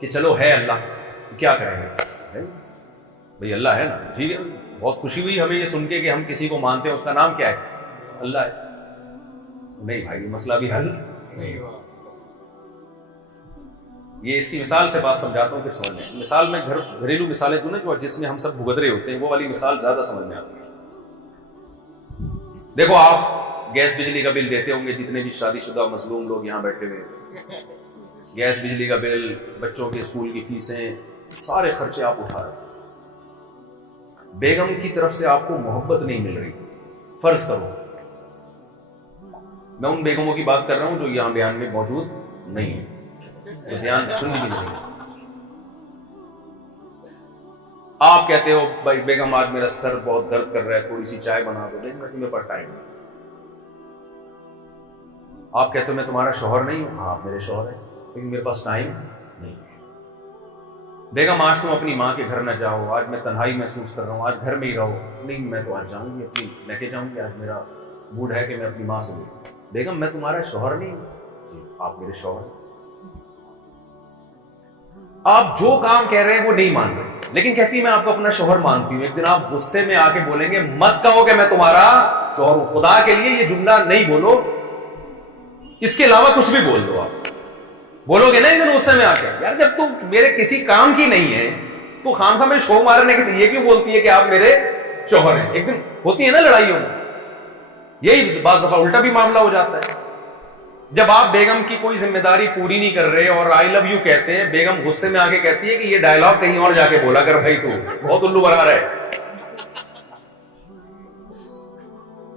کہ چلو ہے اللہ کیا کریں گے بھئی اللہ ہے نا ٹھیک ہے. بہت خوشی ہوئی ہمیں یہ سن کے کہ ہم کسی کو مانتے ہیں, اس کا نام کیا ہے اللہ ہے. نہیں بھائی یہ مسئلہ بھی حل نہیں. یہ اس کی مثال سے بات سمجھاتا ہوں پھر سمجھ میں. مثال میں گھریلو مثالیں دوں نا جو جس میں ہم سب بھگت رہے ہوتے ہیں, وہ والی مثال زیادہ سمجھ میں آتی ہے. دیکھو آپ گیس بجلی کا بل دیتے ہوں گے, جتنے بھی شادی شدہ مظلوم لوگ یہاں بیٹھے ہوئے, گیس بجلی کا بل, بچوں کے اسکول کی فیسیں, سارے خرچے آپ اٹھا رہے ہیں. بیگم کی طرف سے آپ کو محبت نہیں مل رہی. فرض کرو میں ان بیگموں کی بات کر رہا ہوں جو یہاں بیان میں موجود نہیں ہے, تو دھیان سن بھی نہیں. آپ کہتے ہو بھائی بیگم آج میرا سر بہت درد کر رہا ہے, تھوڑی سی چائے بنا دو. دیکھ میں تمہیں پر ٹائم نہیں. آپ کہتے ہو میں تمہارا شوہر نہیں ہوں, ہاں آپ میرے شوہر ہیں لیکن میرے پاس ٹائم نہیں. بیگم آج تم اپنی ماں کے گھر نہ جاؤ, آج میں تنہائی محسوس کر رہا ہوں, آج گھر میں ہی رہو. نہیں میں تو آج جاؤں گی, اپنی لے کے جاؤں گی, آج میرا موڈ ہے کہ میں اپنی ماں سے ملوں. بیگم میں تمہارا شوہر نہیں ہوں, جی آپ میرے شوہر ہیں. آپ جو کام کہہ رہے ہیں وہ نہیں مان رہے, لیکن کہتی میں آپ کو اپنا شوہر مانتی ہوں. ایک دن آپ غصے میں آ کے بولیں گے مت کہو کہ میں تمہارا شوہر ہوں. خدا کے لیے یہ جملہ نہیں بولو, اس کے علاوہ کچھ بھی بول دو. آپ بولو گے نا ایک دن غصے میں آ کے, یار جب تم میرے کسی کام کی نہیں ہے تو خام خواہ میں شو مارنے کے لیے کیوں بولتی ہے کہ آپ میرے شوہر ہیں. ایک دن ہوتی ہے نا لڑائیوں میں, یہی بعض دفعہ الٹا بھی معاملہ ہو جاتا ہے. جب آپ بیگم کی کوئی ذمہ داری پوری نہیں کر رہے اور آئی لو یو کہتے ہیں, بیگم غصے میں آ کے کہتی ہے کہ یہ ڈائلگ کہیں اور جا کے بولا کر بھائی, تو بہت الو بنا رہا ہے.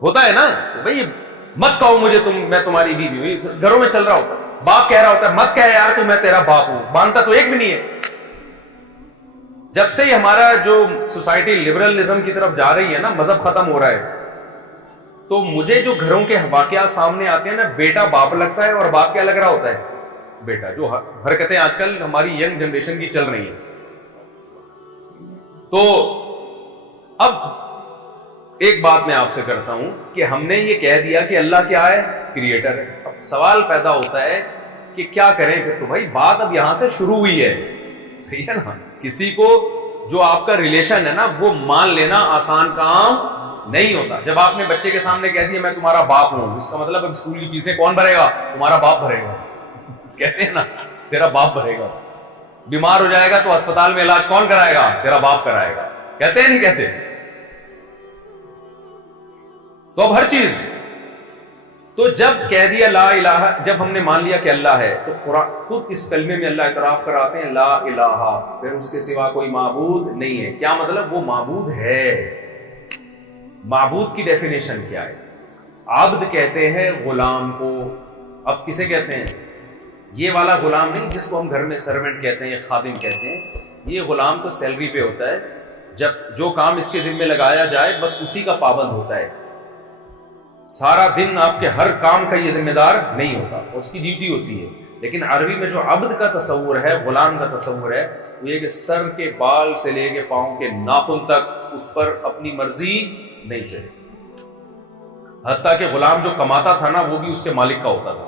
ہوتا ہے نا بھائی مت کہو مجھے میں تمہاری بیوی ہوں. گھروں میں چل رہا ہوتا ہے, باپ کہہ رہا ہوتا ہے مت کہہ یار تو میں تیرا باپ ہوں. مانتا تو ایک بھی نہیں ہے. جب سے ہی ہمارا جو سوسائٹی لبرلزم کی طرف جا رہی ہے نا, مذہب ختم ہو رہا ہے, تو مجھے جو گھروں کے واقعات سامنے آتے ہیں نا, بیٹا باپ لگتا ہے اور باپ کیا لگ رہا ہوتا ہے بیٹا. جو حرکتیں آج کل ہماری ینگ جنریشن کی چل رہی ہیں. تو اب ایک بات میں آپ سے کرتا ہوں کہ ہم نے یہ کہہ دیا کہ اللہ کیا ہے, کریٹر ہے. اب سوال پیدا ہوتا ہے کہ کیا کریں پھر. تو بھائی بات اب یہاں سے شروع ہوئی ہے, صحیح ہے نا. کسی کو جو آپ کا ریلیشن ہے نا وہ مان لینا آسان کام نہیں ہوتا. جب آپ نے بچے کے سامنے کہہ دیا میں تمہارا باپ ہوں, اس کا مطلب اب اسکول کی فیسیں کون بھرے گا, تمہارا باپ بھرے گا. کہتے ہیں نا تیرا باپ بھرے گا. بیمار ہو جائے گا تو اسپتال میں علاج کون کرائے گا, تیرا باپ کرائے گا. کہتے ہیں نہیں کہتے. تو اب ہر چیز, تو جب کہہ دیا لا الہ, جب ہم نے مان لیا کہ اللہ ہے, تو قرآن خود اس کلمے میں اللہ اعتراف کراتے ہیں لا الہ, پھر اس کے سوا کوئی معبود نہیں ہے. کیا مطلب, وہ معبود ہے. معبود کی ڈیفینیشن کیا ہے؟ عبد کہتے ہیں غلام کو. اب کسے کہتے ہیں؟ یہ والا غلام نہیں جس کو ہم گھر میں سرونٹ کہتے ہیں یا خادم کہتے ہیں. یہ غلام تو سیلری پہ ہوتا ہے, جب جو کام اس کے ذمہ لگایا جائے بس اسی کا پابند ہوتا ہے. سارا دن آپ کے ہر کام کا یہ ذمہ دار نہیں ہوتا, اس کی ڈیوٹی ہوتی ہے. لیکن عربی میں جو عبد کا تصور ہے, غلام کا تصور ہے, وہ یہ کہ سر کے بال سے لے کے پاؤں کے ناخن تک اس پر اپنی مرضی نہیں چلے. حتیٰ کہ غلام جو کماتا تھا نا وہ بھی اس کے مالک کا ہوتا تھا.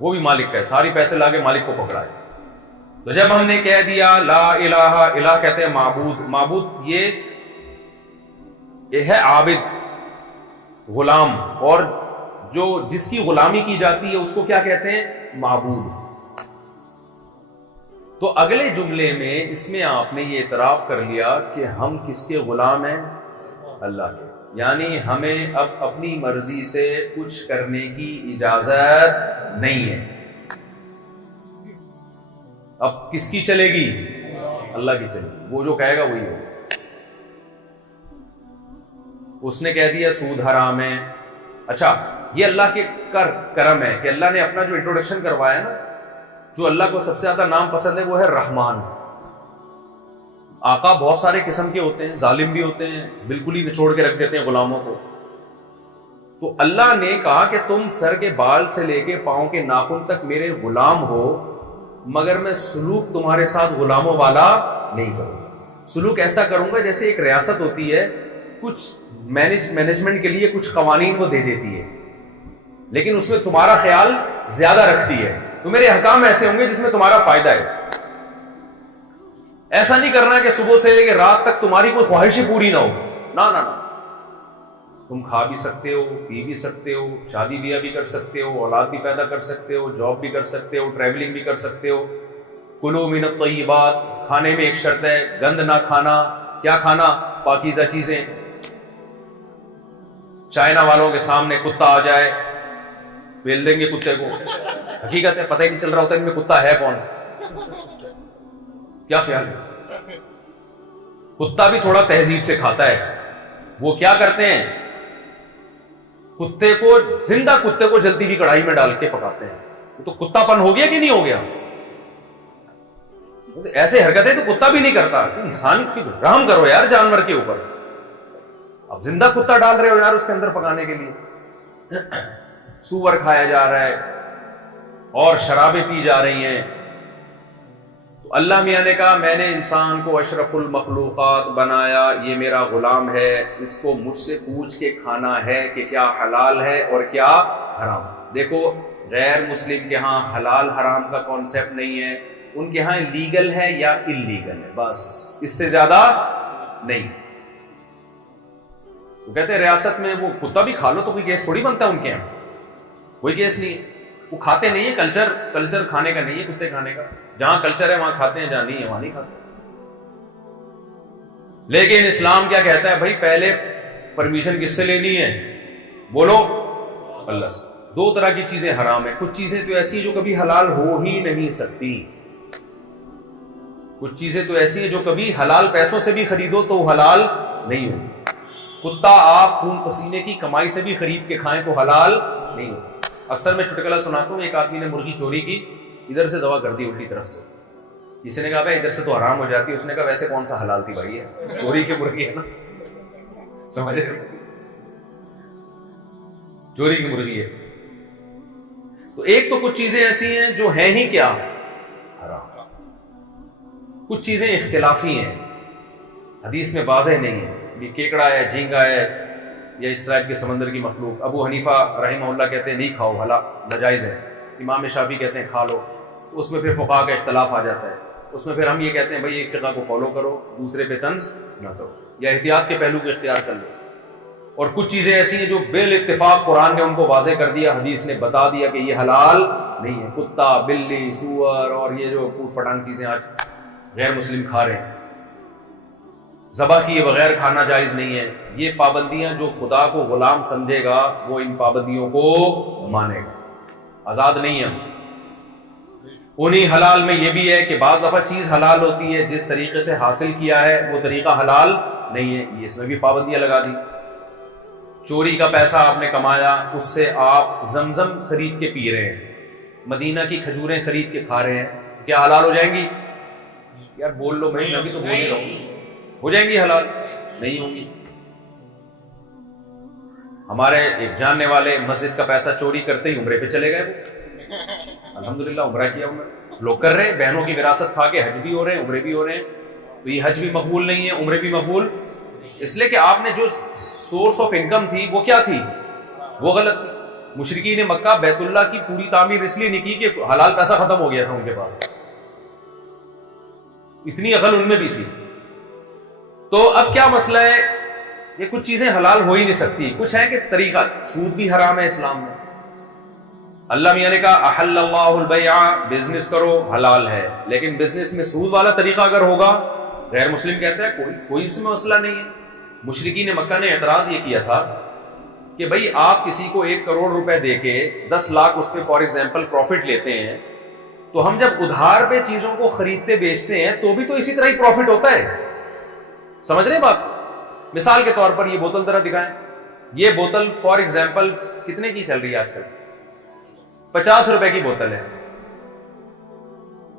وہ بھی مالک کا ہے, ساری پیسے لا کے مالک کو پکڑا ہے. تو جب ہم نے کہہ دیا لا الہ, الہ کہتے ہیں معبود. معبود یہ ہے عابد, غلام, اور جو جس کی غلامی کی جاتی ہے اس کو کیا کہتے ہیں, معبود. تو اگلے جملے میں اس میں آپ نے یہ اعتراف کر لیا کہ ہم کس کے غلام ہیں, اللہ کے. یعنی ہمیں اب اپنی مرضی سے کچھ کرنے کی اجازت نہیں ہے. اب کس کی چلے گی, اللہ کی چلے گی. وہ جو کہے گا وہی ہوگا. اس نے کہہ دیا سود حرام ہے. اچھا یہ اللہ کے کرم ہے کہ اللہ نے اپنا جو انٹروڈکشن کروایا نا, جو اللہ کو سب سے زیادہ نام پسند ہے وہ ہے رحمان. آقا بہت سارے قسم کے ہوتے ہیں, ظالم بھی ہوتے ہیں, بالکل ہی نچوڑ کے رکھ دیتے ہیں غلاموں کو. تو اللہ نے کہا کہ تم سر کے بال سے لے کے پاؤں کے ناخن تک میرے غلام ہو, مگر میں سلوک تمہارے ساتھ غلاموں والا نہیں کروں. سلوک ایسا کروں گا جیسے ایک ریاست ہوتی ہے, کچھ مینجمنٹ کے لیے کچھ قوانین وہ دے دیتی ہے, لیکن اس میں تمہارا خیال زیادہ رکھتی ہے. تو میرے احکام ایسے ہوں گے جس میں تمہارا فائدہ ہے. ایسا نہیں کرنا کہ صبح سے لے کے رات تک تمہاری کوئی خواہش پوری نہ ہو. نہ نہ نہ، تم کھا بھی سکتے ہو، پی بھی سکتے ہو، شادی بیاہ بھی کر سکتے ہو، اولاد بھی پیدا کر سکتے ہو، جاب بھی کر سکتے ہو، ٹریولنگ بھی کر سکتے ہو. کلو من الطیبات، کھانے میں ایک شرط ہے، گند نہ کھانا. کیا کھانا؟ پاکیزہ چیزیں. چائنا والوں کے سامنے کتا آ جائے، بیل دیں گے کتے کو. حقیقت ہے، پتہ ہی نہیں چل رہا ہوتا ان میں کتا ہے کون. کیا خیال ہے؟ کتا بھی تھوڑا تہذیب سے کھاتا ہے. وہ کیا کرتے ہیں، کتے کو، زندہ کتے کو جلدی بھی کڑھائی میں ڈال کے پکاتے ہیں. تو کتا پن ہو گیا کہ نہیں ہو گیا؟ ایسے حرکتیں تو کتا بھی نہیں کرتا. انسان کی رحم کرو یار جانور کے اوپر. اب زندہ کتا ڈال رہے ہو یار اس کے اندر پکانے کے لیے. سور کھایا جا رہا ہے اور شرابیں پی جا رہی ہیں. تو اللہ میاں نے کہا میں نے انسان کو اشرف المخلوقات بنایا، یہ میرا غلام ہے، اس کو مجھ سے پوچھ کے کھانا ہے کہ کیا حلال ہے اور کیا حرام. دیکھو غیر مسلم کے ہاں حلال حرام کا کانسیپٹ نہیں ہے، ان کے ہاں لیگل ہے یا انلیگل ہے، بس اس سے زیادہ نہیں. وہ کہتے ہیں ریاست میں وہ کتا بھی کھا لو تو کوئی کیس تھوڑی بنتا ہے ان کے یہاں. کوئی کیس نہیں ہے. وہ کھاتے نہیں ہے. کلچر کھانے کا نہیں ہے کتے کھانے کا. جہاں کلچر ہے وہاں کھاتے ہیں، جہاں نہیں ہے وہاں نہیں کھاتے. لیکن اسلام کیا کہتا ہے بھائی؟ پہلے پرمیشن کس سے لینی ہے؟ بولو اللہ سے. دو طرح کی چیزیں حرام ہیں. کچھ چیزیں تو ایسی ہیں جو کبھی حلال ہو ہی نہیں سکتی. کچھ چیزیں تو ایسی ہیں جو کبھی حلال پیسوں سے بھی خریدو تو حلال نہیں ہو. کتا آپ خون پسینے کی کمائی سے بھی خرید کے کھائیں تو حلال نہیں ہو. اکثر میں چٹکلا سناتا ہوں، ایک آدمی نے مرغی چوری کی، ادھر سے ذبح کر دی الٹی طرف سے. کسی نے کہا بھائی ادھر سے تو حرام ہو جاتی ہے. اس نے کہا ویسے کون سا حلال تھی بھائی، ہے چوری کی مرغی ہے نا، سمجھ رہے؟ چوری کی مرغی ہے. تو ایک تو کچھ چیزیں ایسی ہیں جو ہیں ہی کیا حرام. کچھ چیزیں اختلافی ہیں، حدیث میں واضح نہیں ہے. یہ کیکڑا ہے، جھینگا ہے، یا اس طرح کے سمندر کی مخلوق. ابو حنیفہ رحمہ اللہ کہتے ہیں نہیں کھاؤ، حلال ناجائز ہے. امام شافعی کہتے ہیں کھا لو. اس میں پھر فقہا کا اختلاف آ جاتا ہے. اس میں پھر ہم یہ کہتے ہیں بھائی ایک فقہ کو فالو کرو، دوسرے پہ طنز نہ کرو، یا احتیاط کے پہلو کو اختیار کر لو. اور کچھ چیزیں ایسی ہیں جو بالاتفاق قرآن نے ان کو واضح کر دیا، حدیث نے بتا دیا کہ یہ حلال نہیں ہے. کتا، بلی، سور اور یہ جو پوٹ پٹانگ چیزیں آج غیر مسلم کھا رہے ہیں، ذبح کیے بغیر کھانا جائز نہیں ہے. یہ پابندیاں جو خدا کو غلام سمجھے گا وہ ان پابندیوں کو مانے گا. آزاد نہیں ہے. انہی حلال میں یہ بھی ہے کہ بعض دفعہ چیز حلال ہوتی ہے، جس طریقے سے حاصل کیا ہے وہ طریقہ حلال نہیں ہے، یہ اس میں بھی پابندیاں لگا دی. چوری کا پیسہ آپ نے کمایا، اس سے آپ زمزم خرید کے پی رہے ہیں، مدینہ کی کھجوریں خرید کے کھا رہے ہیں، کیا حلال ہو جائیں گی؟ یار بول لو بھائی، میں بھی تو بول ہی رہا ہوں. ہو جائیں گی حلال؟ نہیں ہوں گی. ہمارے ایک جاننے والے مسجد کا پیسہ چوری کرتے ہی عمرے پہ چلے گئے. وہ الحمدللہ عمرہ کیا انہوں نے. لوگ کر رہے ہیں، بہنوں کی وراثت کھا کے حج بھی ہو رہے ہیں، عمرے بھی ہو رہے ہیں. تو یہ حج بھی مقبول نہیں ہے، عمرے بھی مقبول، اس لیے کہ آپ نے جو سورس آف انکم تھی وہ کیا تھی؟ وہ غلط تھی. مشرکین مکہ بیت اللہ کی پوری تعمیر اس لیے نہیں کی کہ حلال پیسہ ختم ہو گیا تھا ان کے پاس، اتنی عقل ان میں بھی تھی. تو اب کیا مسئلہ ہے؟ یہ کچھ چیزیں حلال ہو ہی نہیں سکتی. کچھ ہے کہ طریقہ، سود بھی حرام ہے اسلام میں. اللہ میاں نے کہا احل اللہ البیع، بزنس کرو حلال ہے، لیکن بزنس میں سود والا طریقہ اگر ہوگا، غیر مسلم کہتا ہے کوئی اس میں مسئلہ نہیں ہے. مشرکین مکہ نے اعتراض یہ کیا تھا کہ بھائی آپ کسی کو 1 کروڑ روپے دے کے 10 لاکھ اس پہ فار ایگزامپل پروفٹ لیتے ہیں، تو ہم جب ادھار پہ چیزوں کو خریدتے بیچتے ہیں تو بھی تو اسی طرح ہی پروفٹ ہوتا ہے. سمجھ رہے ہیں بات؟ مثال کے طور پر یہ بوتل ذرا دکھائیں. یہ بوتل فار ایگزامپل کتنے کی چل رہی ہے آج کل؟ 50 روپے کی بوتل ہے.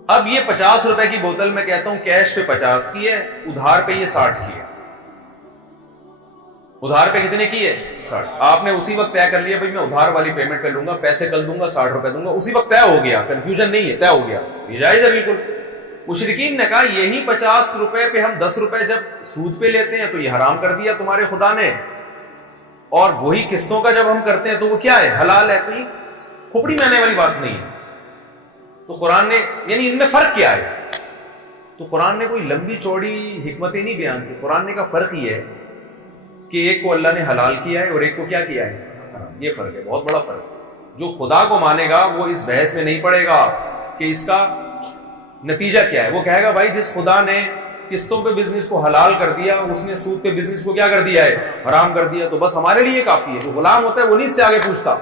اب یہ 50 روپے کی بوتل میں کہتا ہوں کیش پہ 50 کی ہے، ادھار پہ یہ 60 کی ہے. ادھار پہ کتنے کی ہے؟ 60. آپ نے اسی وقت طے کر لیا بھائی میں ادھار والی پیمنٹ پہ لوں گا، پیسے کل دوں گا، 60 روپے دوں گا، اسی وقت طے ہو گیا، کنفیوژن نہیں ہے، طے ہو گیا، یہ جائز ہے بالکل. مشرکین نے کہا یہی 50 روپے پہ ہم 10 روپے جب سود پہ لیتے ہیں تو یہ حرام کر دیا تمہارے خدا نے، اور وہی قسطوں کا جب ہم کرتے ہیں تو وہ کیا ہے؟ حلال ہے. تو یہ کھوپڑی میں آنے والی بات نہیں ہے. تو قرآن نے یعنی ان میں فرق کیا ہے؟ تو قرآن نے کوئی لمبی چوڑی حکمتیں نہیں بیان کی. قرآن نے کا فرق یہ ہے کہ ایک کو اللہ نے حلال کیا ہے اور ایک کو کیا کیا ہے. یہ فرق ہے, بہت بڑا فرق. جو خدا کو مانے گا وہ اس بحث میں نہیں پڑے گا کہ اس کا نتیجہ کیا ہے. وہ کہے گا بھائی جس خدا نے قسطوں پہ بزنس کو حلال کر دیا, اس نے سود پہ بزنس کو کیا کر دیا ہے, حرام کر دیا, تو بس ہمارے لیے کافی ہے. جو غلام ہوتا ہے وہ نہیں اس سے آگے پوچھتا.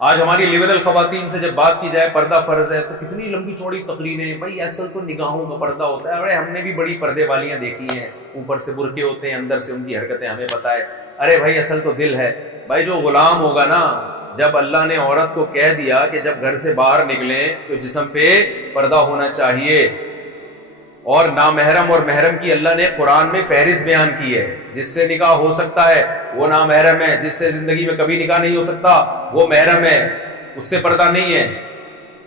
آج ہماری لبرل خواتین سے جب بات کی جائے پردہ فرض ہے تو کتنی لمبی چوڑی تقریریں, بھائی اصل تو نگاہوں کا پردہ ہوتا ہے. ارے ہم نے بھی بڑی پردے والیاں دیکھی ہیں, اوپر سے برقعے ہوتے ہیں, اندر سے ان کی حرکتیں ہمیں پتہ ہے. ارے بھائی اصل تو دل ہے. بھائی جو غلام ہوگا نا, جب اللہ نے عورت کو کہہ دیا کہ جب گھر سے باہر نکلیں تو جسم پہ پردہ ہونا چاہیے, اور نامحرم اور محرم کی اللہ نے قرآن میں فہرست بیان کی ہے. جس سے نکاح ہو سکتا ہے وہ نامحرم ہے, جس سے زندگی میں کبھی نکاح نہیں ہو سکتا وہ محرم ہے, اس سے پردہ نہیں ہے.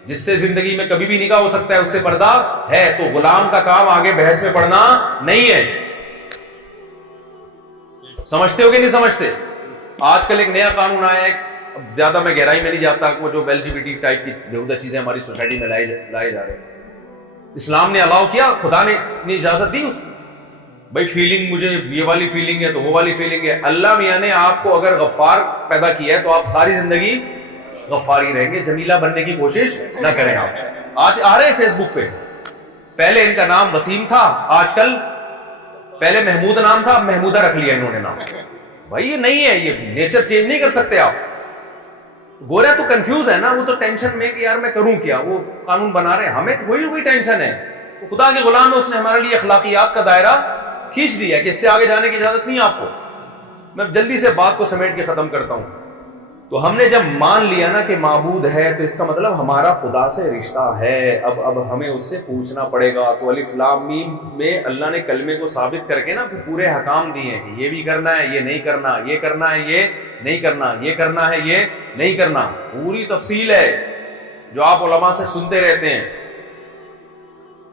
جس سے زندگی میں کبھی بھی نکاح ہو سکتا ہے اس سے پردہ ہے. تو غلام کا کام آگے بحث میں پڑھنا نہیں ہے. سمجھتے ہو کہ نہیں سمجھتے؟ آج کل ایک نیا قانون آیا ہے, اب زیادہ میں گہرائی میں نہیں جاتا, وہ جو LGBT ٹائپ کی بےہودہ چیزیں ہماری سوسائٹی میں لائے جا رہے ہیں. اسلام نے الاؤ کیا, خدا نے اجازت دی اس کو. بھائی فیلنگ, مجھے یہ والی فیلنگ ہے تو وہ والی فیلنگ ہے. اللہ میاں نے آپ کو اگر غفار پیدا کیا ہے تو آپ ساری زندگی غفار ہی رہیں گے. جمیلہ بننے کی کوشش نہ کریں. آپ آج آ رہے ہیں فیس بک پہ, پہلے ان کا نام وسیم تھا, آج کل پہلے محمود نام تھا, اب محمودہ رکھ لیا انہوں نے نام. بھائی یہ نہیں ہے, یہ نیچر چینج نہیں کر سکتے آپ. گورا تو کنفیوز ہے نا, وہ تو ٹینشن میں کہ یار میں کروں کیا. وہ قانون بنا رہے ہیں, ہمیں وہی ٹینشن ہے. تو خدا کے غلام ہے, اس نے ہمارے لیے اخلاقیات کا دائرہ کھینچ دیا کہ اس سے آگے جانے کی اجازت نہیں آپ کو. میں جلدی سے بات کو سمیٹ کے ختم کرتا ہوں. تو ہم نے جب مان لیا نا کہ معبود ہے تو اس کا مطلب ہمارا خدا سے رشتہ ہے. اب ہمیں اس سے پوچھنا پڑے گا. تو الف لام میم میں اللہ نے کلمے کو ثابت کر کے نا پورے حکام دیے ہیں کہ یہ بھی کرنا ہے, یہ نہیں کرنا, یہ کرنا ہے, یہ نہیں کرنا, یہ کرنا ہے, یہ نہیں کرنا. پوری تفصیل ہے جو آپ علماء سے سنتے رہتے ہیں.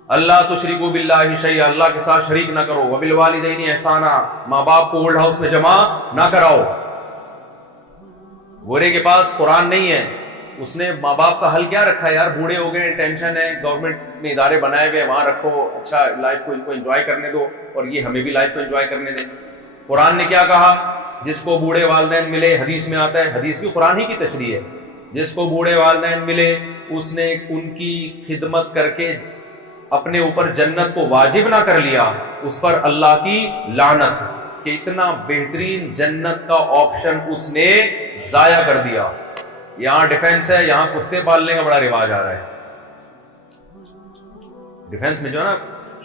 اللہ تشرکوا باللہ شیئا, اللہ کے ساتھ شریک نہ کرو. وبالوالدین احسانا, ماں باپ کو اولڈ ہاؤس میں جمع نہ کراؤ. گورے کے پاس قرآن نہیں ہے, اس نے ماں باپ کا حل کیا رکھا ہے یار, بوڑھے ہو گئے, ٹینشن ہے, گورنمنٹ نے ادارے بنائے ہوئے, وہاں رکھو, اچھا لائف کو ان کو انجوائے کرنے دو, اور یہ ہمیں بھی لائف کو انجوائے کرنے دیں. قرآن نے کیا کہا, جس کو بوڑھے والدین ملے, حدیث میں آتا ہے, حدیث بھی قرآن ہی کی تشریح ہے, جس کو بوڑھے والدین ملے اس نے ان کی خدمت کر کے اپنے اوپر جنت کو واجب نہ کر لیا, اس پر اللہ کی لعنت, کہ اتنا بہترین جنت کا آپشن اس نے ضائع کر دیا. یہاں ڈیفنس ہے, یہاں کتے پالنے کا بڑا رواج آ رہا ہے. ڈیفنس میں جو ہے نا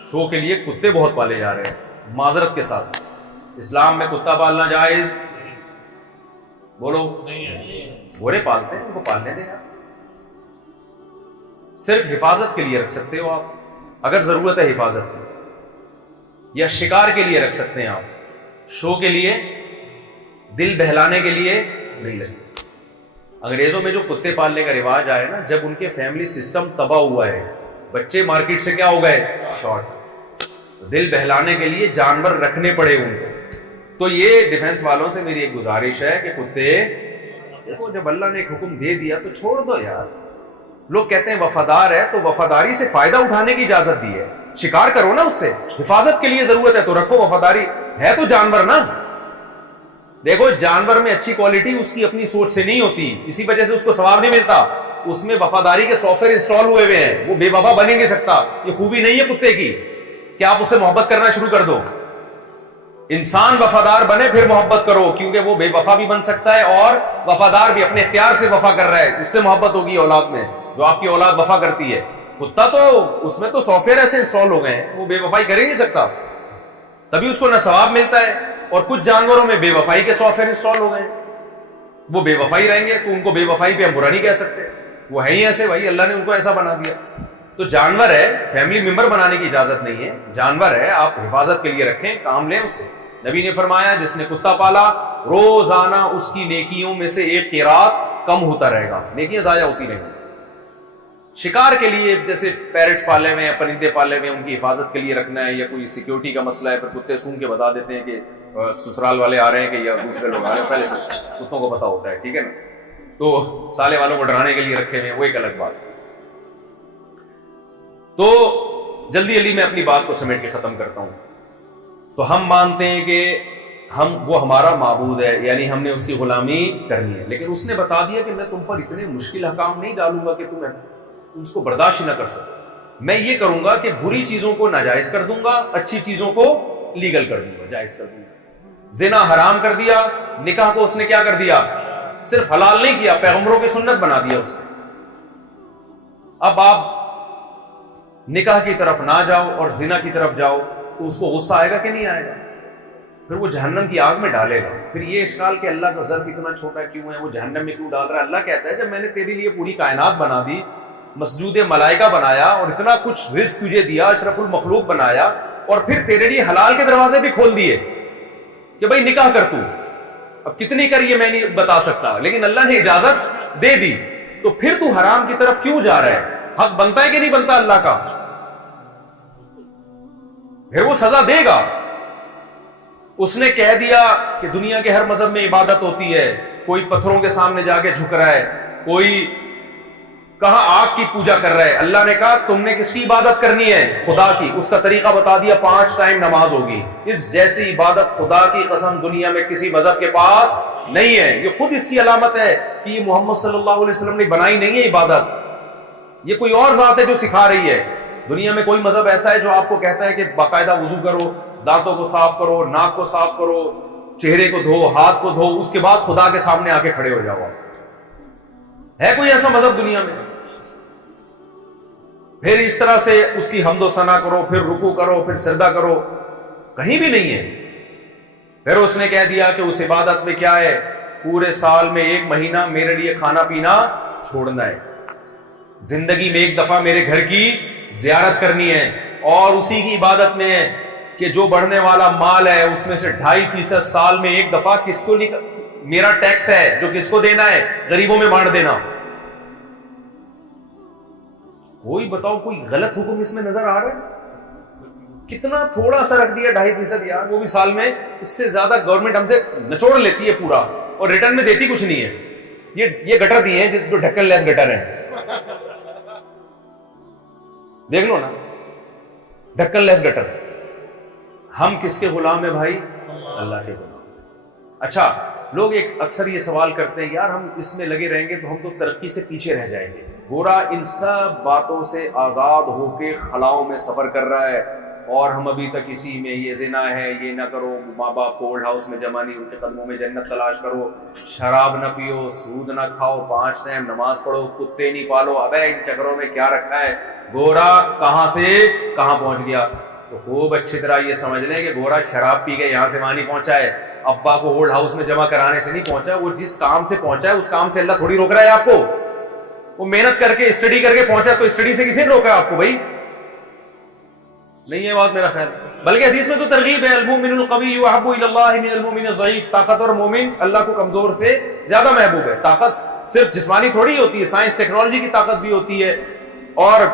شو کے لیے کتے بہت پالے جا رہے ہیں. معذرت کے ساتھ اسلام میں کتا پالنا جائز بولو نہیں ہے. گھوڑے پالتے ہیں, ان کو پالنے دیں. صرف حفاظت کے لیے رکھ سکتے ہو آپ اگر ضرورت ہے حفاظت کی, یا شکار کے لیے رکھ سکتے ہیں آپ, شو کے لیے, دل بہلانے کے لیے نہیں رکھ سکتے. انگریزوں میں جو کتے پالنے کا رواج آیا نا, جب ان کے فیملی سسٹم تباہ ہوا ہے, بچے مارکیٹ سے کیا ہو گئے, شارٹ, دل بہلانے کے لیے جانور رکھنے پڑے ان کو. تو یہ ڈیفنس والوں سے میری ایک گزارش ہے کہ کتے دیکھو, جب اللہ نے ایک حکم دے دیا تو چھوڑ دو یار. لوگ کہتے ہیں وفادار ہے, تو وفاداری سے فائدہ اٹھانے کی اجازت دی ہے, شکار کرو نا اس سے, حفاظت کے لیے ضرورت ہے تو رکھو. وفاداری ہے تو جانور نا. دیکھو جانور میں اچھی کوالٹی اس کی اپنی سوچ سے نہیں ہوتی, اسی وجہ سے اس کو ثواب نہیں ملتا. اس میں وفاداری کے سافٹ ویئر انسٹال ہوئے ہوئے ہیں, وہ بے وفا بن ہی نہیں سکتا. یہ خوبی نہیں ہے کتے کی کہ آپ اس سے محبت کرنا شروع کر دو. انسان وفادار بنے پھر محبت کرو, کیونکہ وہ بے وفا بھی بن سکتا ہے اور وفادار بھی, اپنے اختیار سے وفا کر رہا ہے, اس سے محبت ہوگی اولاد میں جو آپ کی اولاد وفا کرتی ہے. کتا تو اس میں تو سافٹ ویئر ایسے انسٹال ہو گئے ہیں, وہ بے وفائی کر ہی نہیں سکتا, تبھی اس کو نہ ثواب ملتا ہے. اور کچھ جانوروں میں بے وفائی کے سافٹ ویئر انسٹال ہو گئے ہیں, وہ بے وفائی رہیں گے تو ان کو بے وفائی پہ ہم برا نہیں کہہ سکتے, وہ ہے ہی ایسے, بھائی اللہ نے ان کو ایسا بنا دیا. تو جانور ہے, فیملی ممبر بنانے کی اجازت نہیں ہے. جانور ہے, آپ حفاظت کے لیے رکھیں, کام لیں اس سے. نبی نے فرمایا جس نے کتا پالا روزانہ اس کی نیکیوں میں سے ایک قرات کم ہوتا رہے گا, نیکیاں ضائع ہوتی رہیں گی. شکار کے لیے جیسے پیرٹس پالے ہوئے ہیں, پرندے پالے ہوئے ہیں, ان کی حفاظت کے لیے رکھنا ہے, یا کوئی سیکیورٹی کا مسئلہ ہے, پھر کتے سونگ کے بتا دیتے ہیں کہ سسرال والے آ رہے ہیں کہ یا دوسرے لوگ آ رہے ہیں, پہلے سے کتوں کو پتا ہوتا ہے, ٹھیک ہے نا, تو سالے والوں کو ڈرانے کے لیے رکھے ہوئے ہیں, وہ ایک الگ بات. تو جلدی جلدی میں اپنی بات کو سمیٹ کے ختم کرتا ہوں. تو ہم مانتے ہیں کہ وہ ہمارا معبود ہے، یعنی ہم نے اس کی غلامی کرنی ہے، لیکن اس نے بتا دیا کہ میں تم پر اتنے مشکل احکام نہیں ڈالوں گا کہ تم اس کو برداشت نہ کر سکو. میں یہ کروں گا کہ بری چیزوں کو ناجائز کر دوں گا، اچھی چیزوں کو لیگل کر دوں گا، جائز کر دوں گا. زنا حرام کر دیا، نکاح کو اس نے کیا کر دیا؟ صرف حلال نہیں کیا، پیغمبروں کی سنت بنا دیا اس نے. اب آپ نکاح کی طرف نہ جاؤ اور زنا کی طرف جاؤ تو اس کو غصہ آئے گا کہ نہیں آئے گا؟ پھر وہ جہنم کی آگ میں ڈالے گا. پھر یہ اشکال کہ اللہ کا ظرف اتنا چھوٹا کیوں ہے، وہ جہنم میں کیوں ڈال رہا ہے؟ اللہ کہتا ہے جب میں نے تیرے لیے پوری کائنات بنا دی، مسجود ملائکہ بنایا اور اتنا کچھ رزق تجھے دیا، اشرف المخلوق بنایا، اور پھر تیرے لیے حلال کے دروازے بھی کھول دیے کہ بھائی نکاح کر تو. اب کتنی کر یہ میں نہیں بتا سکتا، لیکن اللہ نے اجازت دے دی، تو پھر تو حرام کی طرف کیوں جا رہا ہے؟ حق بنتا ہے کہ نہیں بنتا اللہ کا؟ پھر وہ سزا دے گا. اس نے کہہ دیا کہ دنیا کے ہر مذہب میں عبادت ہوتی ہے، کوئی پتھروں کے سامنے جا کے جھک رہا ہے، کوئی کہاں آگ کی پوجا کر رہا ہے. اللہ نے کہا تم نے کس کی عبادت کرنی ہے؟ خدا کی. اس کا طریقہ بتا دیا، 5 ٹائم نماز ہوگی. اس جیسی عبادت خدا کی قسم دنیا میں کسی مذہب کے پاس نہیں ہے. یہ خود اس کی علامت ہے کہ یہ محمد صلی اللہ علیہ وسلم نے بنائی نہیں ہے عبادت، یہ کوئی اور ذات ہے جو سکھا رہی ہے. دنیا میں کوئی مذہب ایسا ہے جو آپ کو کہتا ہے کہ باقاعدہ وضو کرو، دانتوں کو صاف کرو، ناک کو صاف کرو، چہرے کو دھو، ہاتھ کو دھو، اس کے بعد خدا کے سامنے آ کے کھڑے ہو جاؤ؟ ہے کوئی ایسا مذہب دنیا میں؟ پھر اس طرح سے اس کی حمد و ثنا کرو، پھر رکوع کرو، پھر سجدہ کرو، کہیں بھی نہیں ہے. پھر اس نے کہہ دیا کہ اس عبادت میں کیا ہے؟ پورے سال میں 1 مہینہ میرے لیے کھانا پینا چھوڑنا ہے، زندگی میں 1 دفعہ میرے گھر کی زیارت کرنی ہے، اور اسی کی عبادت میں ہے کہ جو بڑھنے والا مال ہے اس میں سے 2.5% سال میں 1 دفعہ کس کو میرا ٹیکس ہے جو کس کو دینا ہے؟ غریبوں میں بانٹ دینا. کوئی بتاؤ کوئی غلط حکم اس میں نظر آ رہا ہے؟ کتنا تھوڑا سا رکھ دیا 2.5%، یار وہ بھی سال میں. اس سے زیادہ گورنمنٹ ہم سے نچوڑ لیتی ہے پورا، اور ریٹرن میں دیتی کچھ نہیں ہے. یہ گٹر دیے ہیں جو ڈھکن لیس گٹر ہیں، دیکھ لو نا، ڈھکن لیس گٹر. ہم کس کے غلام ہیں بھائی؟ اللہ کے غلام. اچھا، لوگ ایک اکثر یہ سوال کرتے ہیں یار ہم اس میں لگے رہیں گے تو ہم تو ترقی سے پیچھے رہ جائیں گے. گورا ان سب باتوں سے آزاد ہو کے خلاؤں میں سفر کر رہا ہے، اور ہم ابھی تک اسی میں، یہ زنا ہے، یہ نہ کرو، ماں باپ کو اولڈ ہاؤس میں جمع نہیں، ان کے قدموں میں جنت تلاش کرو، شراب نہ پیو، سود نہ کھاؤ، 5 ٹائم نماز پڑھو، کتے نہیں پالو. ابے ان چکروں میں کیا رکھا ہے؟ گورا کہاں سے کہاں پہنچ گیا. تو خوب اچھی طرح یہ سمجھ لیں کہ گورا شراب پی کے یہاں سے وہاں نہیں پہنچا ہے، ابا کو اولڈ ہاؤس میں جمع کرانے سے نہیں پہنچا. وہ جس کام سے پہنچا ہے اس کام سے اللہ تھوڑی روک رہا ہے آپ کو. وہ محنت کر کے اسٹڈی کر کے پہنچا، تو اسٹڈی سے کسی نے روکا ہے آپ کو؟ بھائی نہیں ہے بات میرا خیال. بلکہ حدیث میں تو ترغیب ہے، المؤمن القوی احب الی اللہ من المؤمن الضعیف. طاقتور مومن اللہ کو کمزور سے زیادہ محبوب ہے. طاقت صرف جسمانی تھوڑی ہوتی ہے، سائنس ٹیکنالوجی کی طاقت بھی ہوتی ہے اور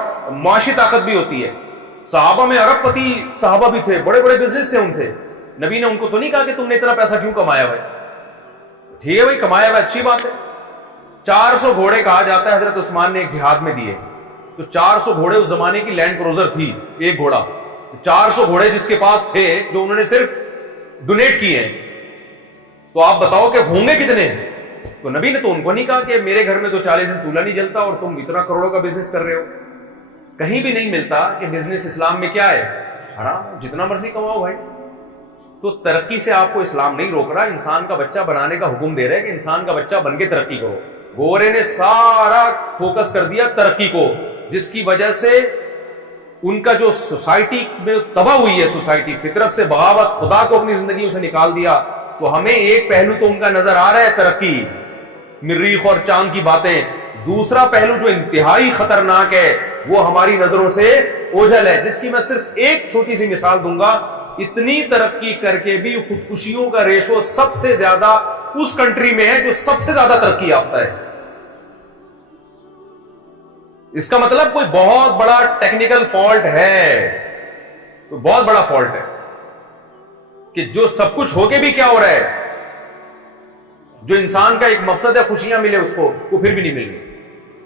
معاشی طاقت بھی ہوتی ہے. صحابہ میں ارب پتی صحابہ بھی تھے، بڑے بڑے بزنس تھے ان تھے. نبی نے ان کو تو نہیں کہا کہ تم نے اتنا پیسہ کیوں کمایا بھائی. ٹھیک ہے بھائی، کمایا ہوا اچھی بات ہے. 400 گھوڑے کہا جاتا ہے حضرت عثمان نے ایک جہاد میں دیے. تو 400 گھوڑے اس زمانے کی لینڈ کروزر تھی، ایک گھوڑا. 400 گھوڑے جس کے پاس تھے جو انہوں نے صرف ڈونیٹ کیے ہیں، تو آپ بتاؤ کہ ہوں گے کتنے؟ تو نبی نے تو ان کو نہیں کہا کہ میرے گھر میں تو 40 دن چولہا نہیں جلتا اور تم اتنا کروڑوں کا بزنس کر رہے ہو. کہیں بھی نہیں ملتا کہ بزنس اسلام میں کیا ہے؟ حرام. جتنا مرضی کماؤ بھائی. تو ترقی سے آپ کو اسلام نہیں روک رہا، انسان کا بچہ بنانے کا حکم دے رہا ہے کہ انسان کا بچہ بن کے ترقی کرو. گورے نے سارا فوکس کر دیا ترقی کو، جس کی وجہ سے ان کا جو سوسائٹی میں تباہ ہوئی ہے، سوسائٹی فطرت سے بغاوت، خدا کو اپنی زندگیوں سے نکال دیا. تو ہمیں ایک پہلو تو ان کا نظر آ رہا ہے ترقی، مریخ اور چاند کی باتیں. دوسرا پہلو جو انتہائی خطرناک ہے وہ ہماری نظروں سے اوجھل ہے، جس کی میں صرف ایک چھوٹی سی مثال دوں گا. اتنی ترقی کر کے بھی خودکشیوں کا ریشو سب سے زیادہ اس کنٹری میں ہے جو سب سے زیادہ ترقی یافتہ ہے. اس کا مطلب کوئی بہت بڑا ٹیکنیکل فالٹ ہے، کوئی بہت بڑا فالٹ ہے کہ جو سب کچھ ہو کے بھی کیا ہو رہا ہے، جو انسان کا ایک مقصد ہے خوشیاں ملے اس کو، وہ پھر بھی نہیں مل رہی.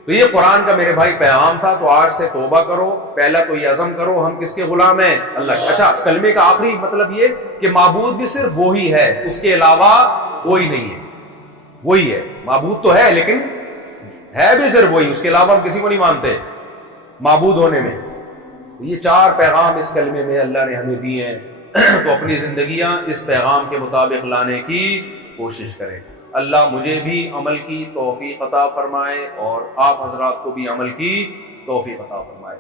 تو یہ قرآن کا میرے بھائی پیغام تھا. تو آج سے توبہ کرو, پہلا تو یہ عزم کرو ہم کس کے غلام ہیں؟ اللہ کے. اچھا, کلمے کا آخری مطلب یہ کہ معبود بھی صرف وہی ہے, اس کے علاوہ کوئی نہیں ہے. وہی ہے, معبود تو ہے لیکن ہے بھی صرف وہی, اس کے علاوہ ہم کسی کو نہیں مانتے معبود ہونے میں. یہ 4 پیغام اس کلمے میں اللہ نے ہمیں دیے ہیں. تو اپنی زندگیاں اس پیغام کے مطابق لانے کی کوشش کریں. اللہ مجھے بھی عمل کی توفیق عطا فرمائے اور آپ حضرات کو بھی عمل کی توفیق عطا فرمائے.